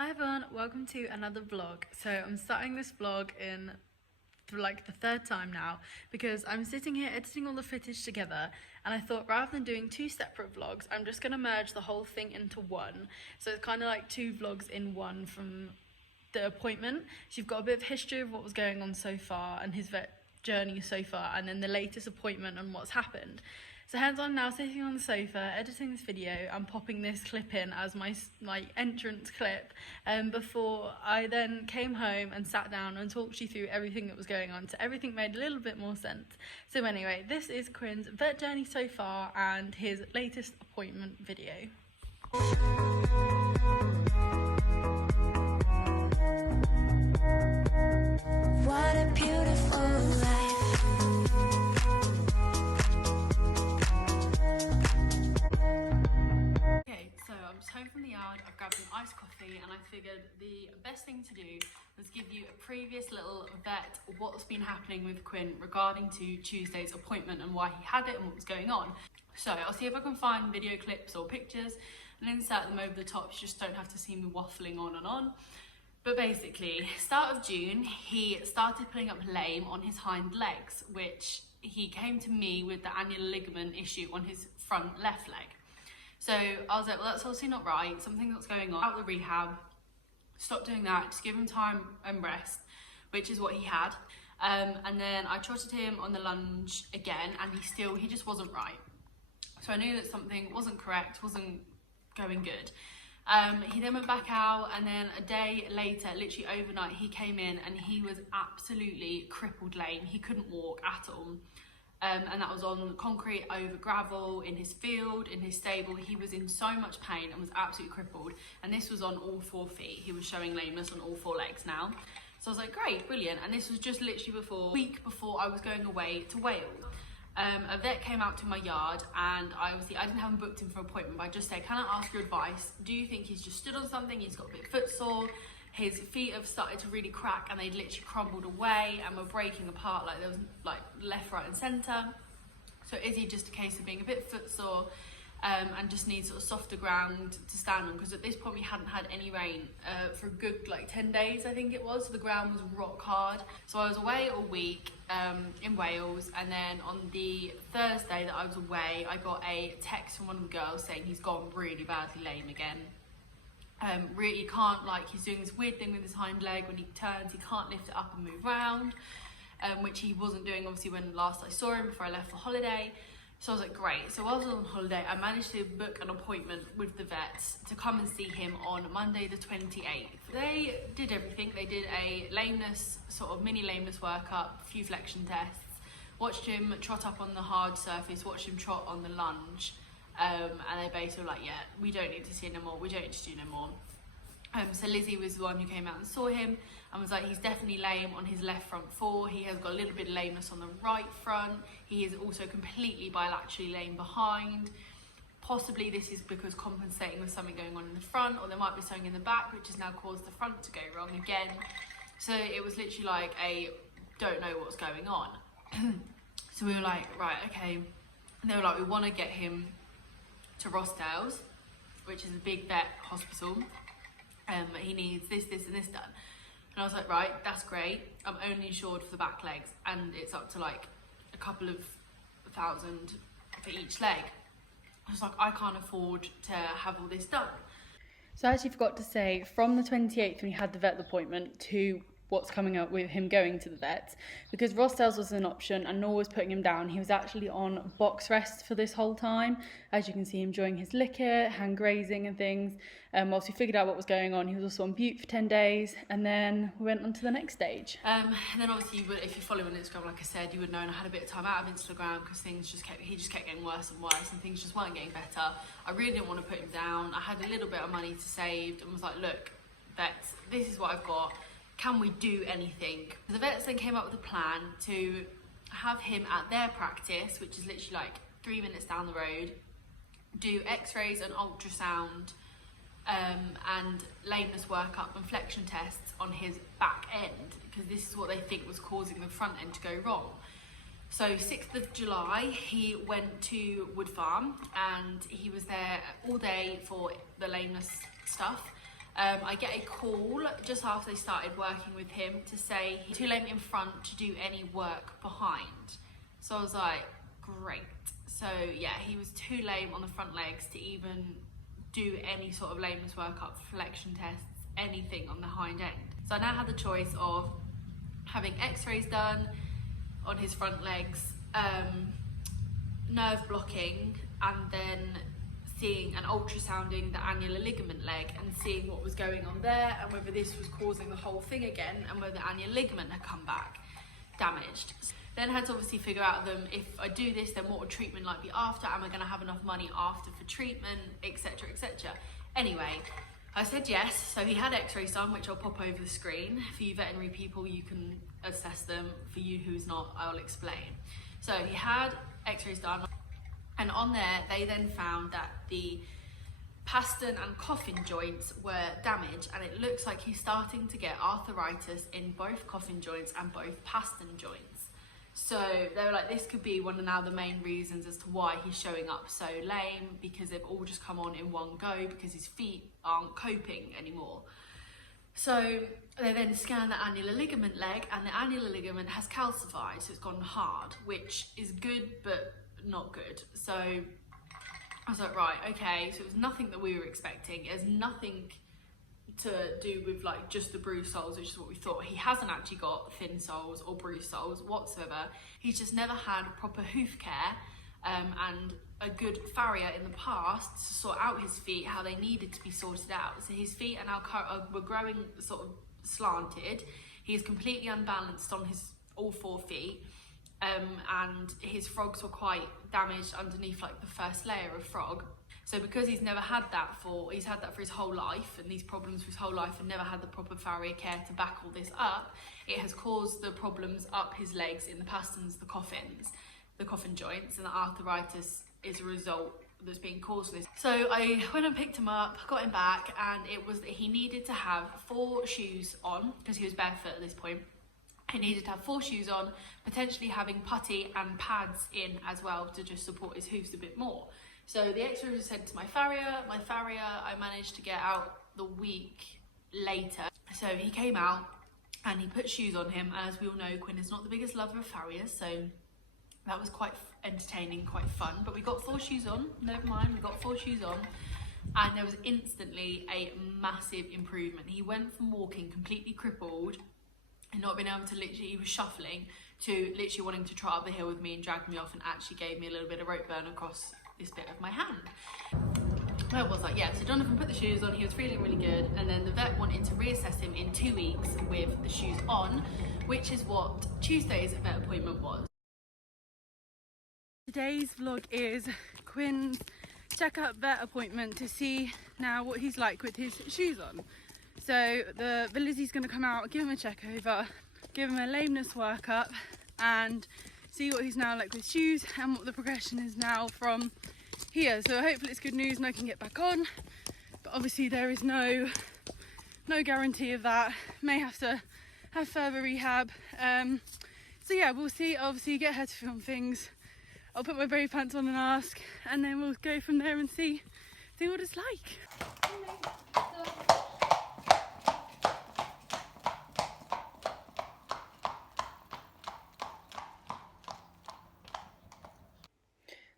Hi everyone, welcome to another vlog. So I'm starting this vlog for like the third time now because I'm sitting here editing all the footage together, and I thought rather than doing two separate vlogs, I'm just going to merge the whole thing into one. So it's kind of like two vlogs in one from the appointment. So you've got a bit of history of what was going on so far and his vet journey so far, and then the latest appointment and what's happened. So hence I'm now sitting on the sofa editing this video and popping this clip in as my entrance clip before I then came home and sat down and talked you through everything that was going on, so everything made a little bit more sense. So anyway, this is Quinn's vet journey so far and his latest appointment video. What a beautiful life. Okay, so I'm just home from the yard. I've grabbed an iced coffee and I figured the best thing to do was give you a previous little vet what's been happening with Quinn regarding to Tuesday's appointment and why he had it and what was going on. So I'll see if I can find video clips or pictures and insert them over the top. You just don't have to see me waffling on and on. But basically, start of June, he started putting up lame on his hind legs, which he came to me with the annular ligament issue on his front left leg. So I was like, well, that's obviously not right. Something that's going on. Out the rehab, stop doing that, just give him time and rest, which is what he had. And then I trotted him on the lunge again, and he just wasn't right. So I knew that something wasn't correct, wasn't going good. He then went back out, and then a day later, literally overnight, he came in and he was absolutely crippled lame. He couldn't walk at all. And that was on concrete, over gravel, in his field, in his stable. He was in so much pain and was absolutely crippled. And this was on all 4 feet. He was showing lameness on all 4 legs now. So I was like, great, brilliant. And this was just literally a week before I was going away to Wales. A vet came out to my yard, and I didn't have him booked in for an appointment, but I just said, can I ask your advice? Do you think he's just stood on something? He's got a big foot sore. His feet have started to really crack and they'd literally crumbled away and were breaking apart, like there was like left, right and centre. So is he just a case of being a bit footsore and just needs sort of softer ground to stand on? Because at this point we hadn't had any rain for a good 10 days, I think it was. So the ground was rock hard. So I was away all week in Wales, and then on the Thursday that I was away, I got a text from one of the girls saying he's gone really badly lame again. Really can't, he's doing this weird thing with his hind leg. When he turns, he can't lift it up and move around, which he wasn't doing obviously when last I saw him before I left for holiday. So I was like, great. So while I was on holiday, I managed to book an appointment with the vets to come and see him on Monday the 28th. They did everything. They did a lameness, sort of mini lameness workup, a few flexion tests, watched him trot up on the hard surface, watched him trot on the lunge. And they basically were like, yeah, we don't need to see no more, we don't need to do no more. So Lizzie was the one who came out and saw him and was like, he's definitely lame on his left front fore. He has got a little bit of lameness on the right front. He is also completely bilaterally lame behind. Possibly this is because compensating with something going on in the front, or there might be something in the back which has now caused the front to go wrong again. So it was literally like a don't know what's going on. So we were like, right, okay. And they were like, we want to get him to Rossdale's, which is a big vet hospital. He needs this and this done. And I was like, right, that's great. I'm only insured for the back legs, and it's up to a couple of $1,000 for each leg. I was like, I can't afford to have all this done. So I actually forgot to say, from the 28th when he had the vet appointment to what's coming up with him going to the vet, because Rossdale's was an option and Nor was putting him down, he was actually on box rest for this whole time. As you can see, him enjoying his liquor, hand grazing and things. Whilst we figured out what was going on, he was also on bute for 10 days, and then we went on to the next stage. And then obviously, if you follow on Instagram, like I said, you would know, and I had a bit of time out of Instagram because he just kept getting worse and worse, and things just weren't getting better. I really didn't want to put him down. I had a little bit of money to save and was like, look, vets, this is what I've got. Can we do anything? The vets then came up with a plan to have him at their practice, which is literally 3 minutes down the road, do x-rays and ultrasound and lameness workup and flexion tests on his back end, because this is what they think was causing the front end to go wrong. So 6th of July, he went to Wood Farm and he was there all day for the lameness stuff. I get a call just after they started working with him to say he's too lame in front to do any work behind. So I was like, great. So yeah, he was too lame on the front legs to even do any sort of lameness workup, flexion tests, anything on the hind end. So I now had the choice of having x-rays done on his front legs, nerve blocking, and then seeing and ultrasounding the annular ligament leg and seeing what was going on there and whether this was causing the whole thing again and whether the annular ligament had come back damaged. Then I had to obviously figure out if I do this, then what would treatment like be after? Am I going to have enough money after for treatment, etc, etc. Anyway, I said yes. So he had x-rays done, which I'll pop over the screen. For you veterinary people, you can assess them. For you who's not, I'll explain. So he had x-rays done, and on there they then found that the pastern and coffin joints were damaged, and it looks like he's starting to get arthritis in both coffin joints and both pastern joints. So they were like, this could be one of now the main reasons as to why he's showing up so lame, because they've all just come on in one go because his feet aren't coping anymore. So they then scanned the annular ligament leg, and the annular ligament has calcified, so it's gone hard, which is good but not good. So I was like, right, okay, so it was nothing that we were expecting. It has nothing to do with like just the bruised soles, which is what we thought. He hasn't actually got thin soles or bruised soles whatsoever. He's just never had proper hoof care and a good farrier in the past to sort out his feet how they needed to be sorted out. So his feet are now were growing sort of slanted. He is completely unbalanced on his all 4 feet, and his frogs were quite damaged underneath like the first layer of frog. So because he's never had that he's had that for his whole life, and these problems for his whole life, and never had the proper farrier care to back all this up, it has caused the problems up his legs in the pasterns, the coffin joints, and the arthritis is a result that's being caused with this. So I went and picked him up, got him back, and it was that he needed to have 4 shoes on, because he was barefoot at this point. He needed to have 4 shoes on, potentially having putty and pads in as well to just support his hoofs a bit more. So the x-rays were sent to my farrier. My farrier I managed to get out the week later. So he came out and he put shoes on him. As we all know, Quinn is not the biggest lover of farriers, so that was quite entertaining, quite fun. But we got 4 shoes on, never mind, we got 4 shoes on, and there was instantly a massive improvement. He went from walking completely crippled and not being able to he was shuffling, to literally wanting to trot up the hill with me and drag me off, and actually gave me a little bit of rope burn across this bit of my hand. Where was that? Yeah, so Jonathan put the shoes on, he was feeling really good, and then the vet wanted to reassess him in 2 weeks with the shoes on, which is what Tuesday's vet appointment was. Today's vlog is Quinn's check-up vet appointment to see now what he's like with his shoes on. So the Lizzie's going to come out, give him a check over, give him a lameness workup, and see what he's now like with shoes and what the progression is now from here. So hopefully it's good news and I can get back on, but obviously there is no guarantee of that. May have to have further rehab. So yeah, we'll see. Obviously get her to film things. I'll put my brave pants on and ask, and then we'll go from there and see what it's like.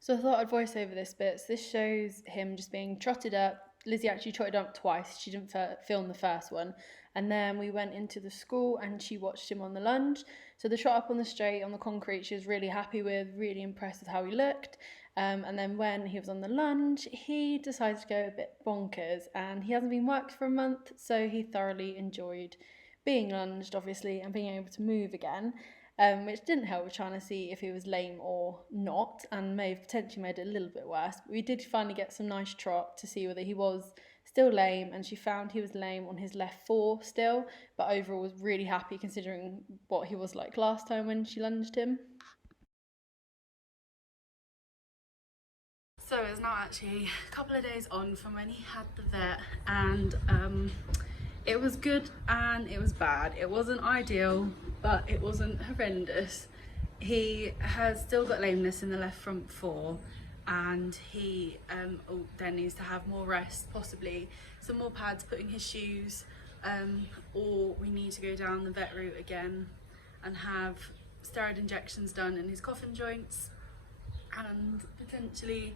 So I thought I'd voice over this bit. So this shows him just being trotted up. Lizzie actually trotted up twice. She didn't film the first one. And then we went into the school and she watched him on the lunge. So the trot up on the straight, on the concrete, she was really happy with, really impressed with how he looked. And then when he was on the lunge, he decided to go a bit bonkers. And he hasn't been worked for a month, so he thoroughly enjoyed being lunged, obviously, and being able to move again. Which didn't help with trying to see if he was lame or not, and may have potentially made it a little bit worse. But we did finally get some nice trot to see whether he was still lame, and she found he was lame on his left 4 still, but overall was really happy considering what he was like last time when she lunged him. So it's now actually a couple of days on from when he had the vet, and it was good and it was bad. It wasn't ideal, but it wasn't horrendous. He has still got lameness in the left front 4, and he then needs to have more rest, possibly some more pads put in his shoes, or we need to go down the vet route again and have steroid injections done in his coffin joints, and potentially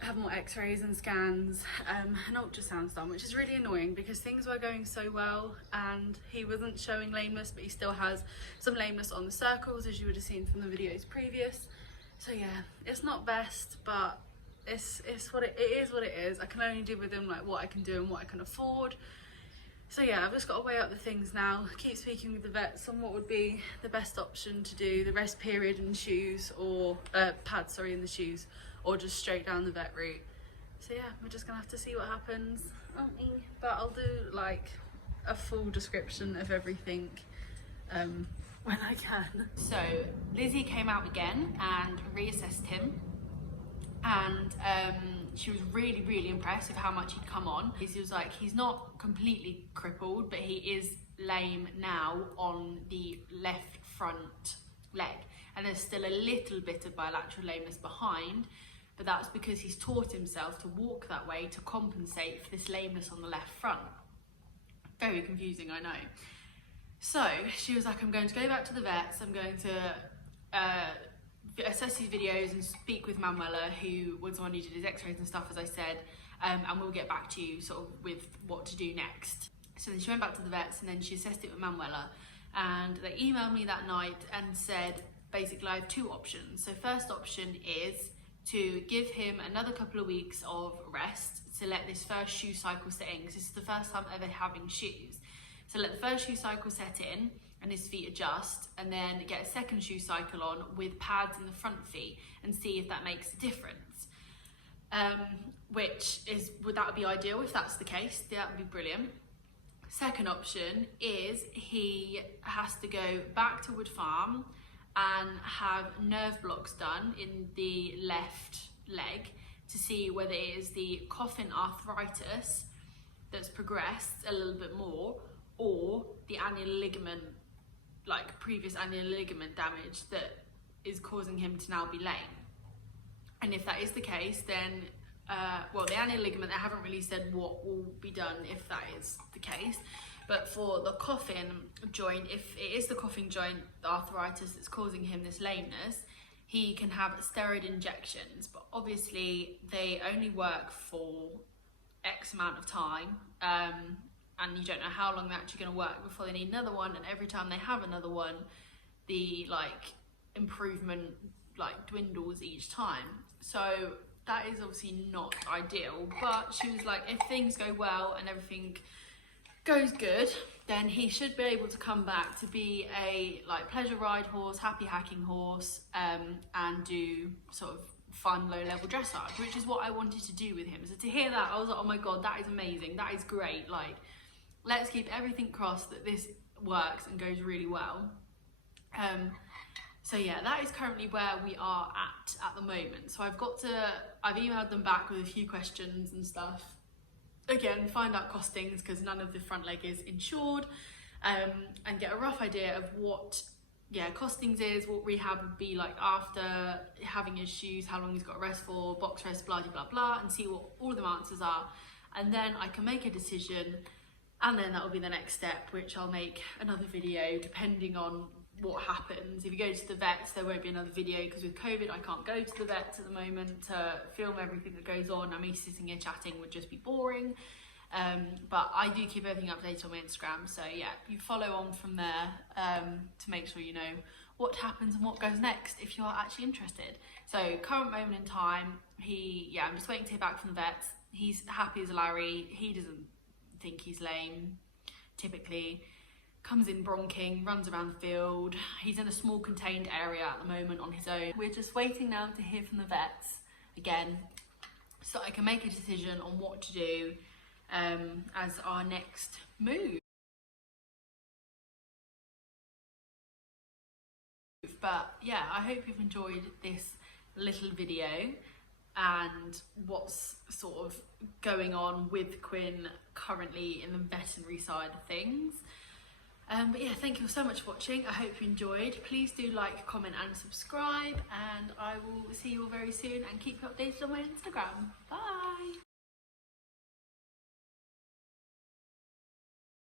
have more x-rays and scans, and ultrasounds done, which is really annoying because things were going so well and he wasn't showing lameness, but he still has some lameness on the circles, as you would have seen from the videos previous. So yeah, it's not best, but it's what it is what it is. I can only do with him like what I can do and what I can afford. So yeah, I've just got to weigh up the things now, keep speaking with the vets on what would be the best option to do, the rest period in the shoes, or pads, sorry, in the shoes, or just straight down the vet route. So yeah, we're just gonna have to see what happens, aren't we? But I'll do like a full description of everything when I can. So Lizzie came out again and reassessed him, and she was really impressed with how much he'd come on. He was like, he's not completely crippled, but he is lame now on the left front leg, and there's still a little bit of bilateral lameness behind, but that's because he's taught himself to walk that way to compensate for this lameness on the left front. Very confusing, I know. So she was like, I'm going to go back to the vets, I'm going to assess these videos and speak with Manuela, who was the one who did his x-rays and stuff, as I said, and we'll get back to you sort of with what to do next. So then she went back to the vets, and then she assessed it with Manuela, and they emailed me that night and said, basically, I have two options. So first option is to give him another couple of weeks of rest to let this first shoe cycle set in, because this is the first time ever having shoes. So let the first shoe cycle set in and his feet adjust, and then get a second shoe cycle on with pads in the front feet and see if that makes a difference. That would be ideal if that's the case. That would be brilliant. Second option is he has to go back to Wood Farm and have nerve blocks done in the left leg to see whether it is the coffin arthritis that's progressed a little bit more, or the annular ligament, like previous annular ligament damage, that is causing him to now be lame. And if that is the case, then well, the annular ligament, they haven't really said what will be done if that is the case, but for the coffin joint, if it is the coffin joint, the arthritis that's causing him this lameness, he can have steroid injections, but obviously they only work for X amount of time, and you don't know how long they're actually going to work before they need another one, and every time they have another one, the improvement dwindles each time. So that is obviously not ideal, but she was like, if things go well and everything goes good, then he should be able to come back to be a pleasure ride horse, happy hacking horse, and do sort of fun low-level dressage, which is what I wanted to do with him. So to hear that, I was like, oh my god, that is amazing, that is great. Let's keep everything crossed that this works and goes really well. So yeah, that is currently where we are at the moment. So I've emailed them back with a few questions and stuff. Again, find out costings, because none of the front leg is insured, and get a rough idea of what costings is, what rehab would be like after having his shoes, how long he's got to rest for, box rest, blah blah blah, and see what all of the answers are, and then I can make a decision, and then that will be the next step, which I'll make another video depending on what happens. If you go to the vets, there won't be another video, because with COVID I can't go to the vets at the moment to film everything that goes on, and me sitting here chatting would just be boring. But I do keep everything updated on my Instagram, so yeah, you follow on from there to make sure you know what happens and what goes next if you are actually interested. So current moment in time, I'm just waiting to hear back from the vets. He's happy as a Larry. He doesn't think he's lame typically. Comes in bronking, runs around the field. He's in a small contained area at the moment on his own. We're just waiting now to hear from the vets again, so I can make a decision on what to do as our next move. But yeah, I hope you've enjoyed this little video and what's sort of going on with Quinn currently in the veterinary side of things. But yeah, thank you so much for watching. I hope you enjoyed. Please do like, comment and subscribe, and I will see you all very soon and keep you updated on my Instagram. Bye!